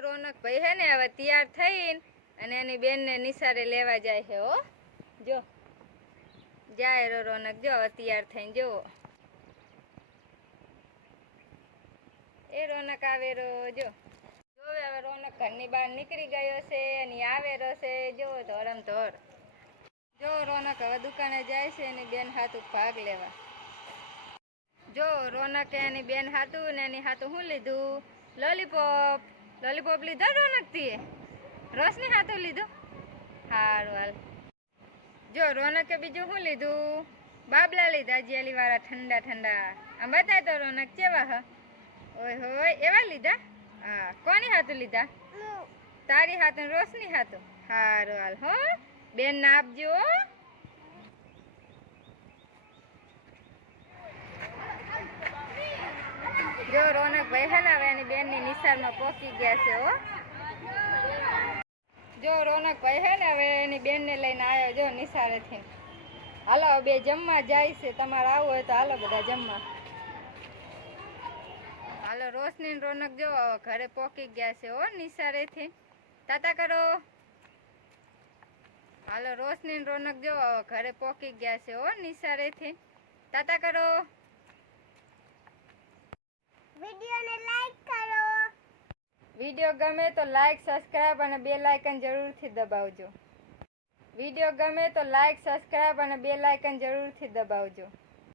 રોનક ભાઈ હે ને હવે તૈયાર થઈને અને એની બેનને નિસારે લેવા જાય છે, હો. જો. જાય રો રોનક, જો હવે તૈયાર થઈને જોવો. એ રોનક આવે રો, જો. જોવે હવે રોનક ઘરની બહાર નીકળી ગયો છે, અને આવે છે, જો ધોરમ ધોર. જો રોનક હવે દુકાને જાય છે, એની બેન હાથું ભાગ લેવા. જો રોનકે એની બેન હાથું ને એની હાથું શું લીધું? લોલીપોપ. લોલીપોપ લીધો રોનકથી? એ રોશની હાથું લીધું? હારું હાલ. જો રોનકે બીજું શું લીધું? બાબલા લીધા જેલી વાળા ઠંડા ઠંડા. આમ બતાય તો રોનક કેવા હ? ઓય હોય એવા લીધા? હા કોની હાથું લીધા? તારી હાથું રોશની હાથું? હારું હાલ હો. બેન ના આપજો હો. જો રોનક ભાઈ હે હવે એની બેનની નિશાળમાં પહોંચી ગયા છે, હો. જો રોનક હલાવે, એની બેન ને લઈને આવ્યો જો નિશાળેથી. હાલો બે જમવા જાય છે, તમારે આવવું હોય તો હાલો બધા જમવા. હાલો, રોશની રોનક જો ઘરે પહોંચી ગયા છે, હો, નિશાળેથી. તાતા કરો. હાલો, રોશની રોનક જો ઘરે પહોંચી ગયા છે, હો, નિશાળેથી. તાતા કરો. વિડીયોને લાઈક કરો. વીડિયો ગમે તો લાઈક, સબસ્ક્રાઇબ અને બે લાઇકન જરૂરથી દબાવજો. વીડિયો ગમે તો લાઈક, સબસ્ક્રાઇબ અને બે લાઇકન જરૂરથી દબાવજો.